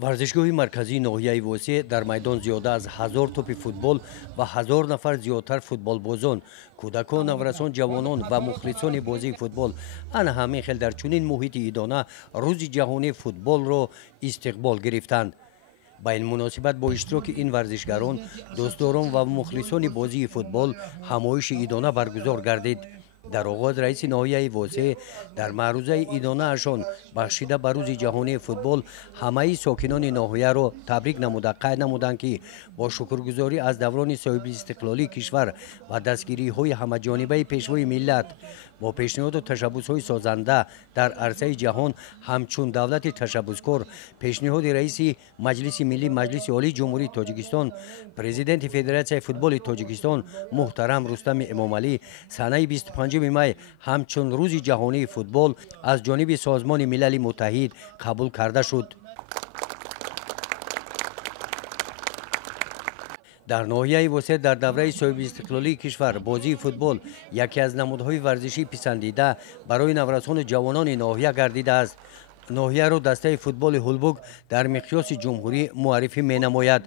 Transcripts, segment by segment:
ورزشگاه مرکزی ناحیه وسیع در میدان زیاده از 1000 توپ فوتبال و 1000 نفر زیادتر فوتبال بازان، کودکان، نورسان، جوانان و مخلصان بازی فوتبال آن همه خل در چنین محیط ایدانه روز جهانی فوتبال را استقبال گرفتند. با این مناسبت با اشتراک این ورزشگران، دوستداران و مخلصان بازی فوتبال همایش ایدانه برگزار گردید. در آغاز رئیس ناحیه وسیع در معروضه ایدانه اشان بخشیده به روز جهانی فوتبال همه ساکنان ناحیه را تبریک نموده قید نمودند که با شکرگزاری از دوران صاحب استقلالی کشور و دستگیری های همه جانبه پیشوای ملت با پیشنهاد و تشبوس های سازنده در عرصه جهان همچون دولت تشبوسکار، پیشنهاد رئیس مجلس ملی مجلس عالی جمهوری تاجیکستان، پرزیدنت فدراسیون فوتبال تاجیکستان محترم رستم امامعلی سنه 25 می همچون روز جهانی فوتبال از جانب سازمان ملل متحد قبول کرده شد. در ناحیه وسیع در دوره صاحب استقلالی کشور بازی فوتبال یکی از نمودهای ورزشی پسندیده برای نورسان و جوانان ناحیه گردیده است. ناحیه را دسته فوتبال هولبوگ در مقیاس جمهوری معرفی می نماید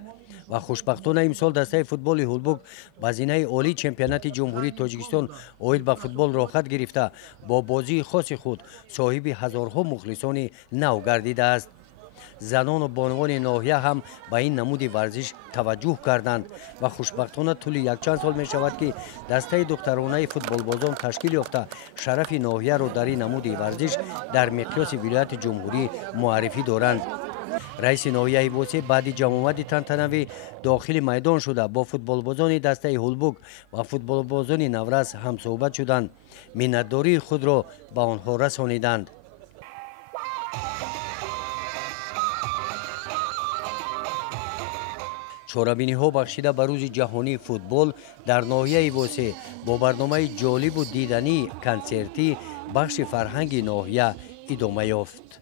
و خوشبختانه امسال دسته فوتبال هولبوگ با زینه عالی چمپیونات جمهوری تاجیکستان اویل به فوتبال را خط گرفته با بازی خاص خود صاحب هزارها مخلصان نو گردیده است. زنان و بانوان ناحیه هم به این نمود ورزش توجه کردند و خوشبختانه طول یک چند سال می شود که دسته دخترانه فوتبال بازان تشکیل یافته شرف ناحیه را در این نمود ورزش در مقیاس ولایت جمهوری معرفی دارند. رئیس ناحیه وسیع بعد جمع‌آمد تنتنوی داخل میدان شده با فوتبال بازان دسته هولبوگ و فوتبال بازان نورس هم صحبت شدند، منتداری خود را به آنها رسانیدند. چهارمین ها بخشیده به روز جهانی فوتبال در ناحیه وسیع با برنامه جالب و دیدنی کنسرتی بخش فرهنگ ناحیه ادامه یافت.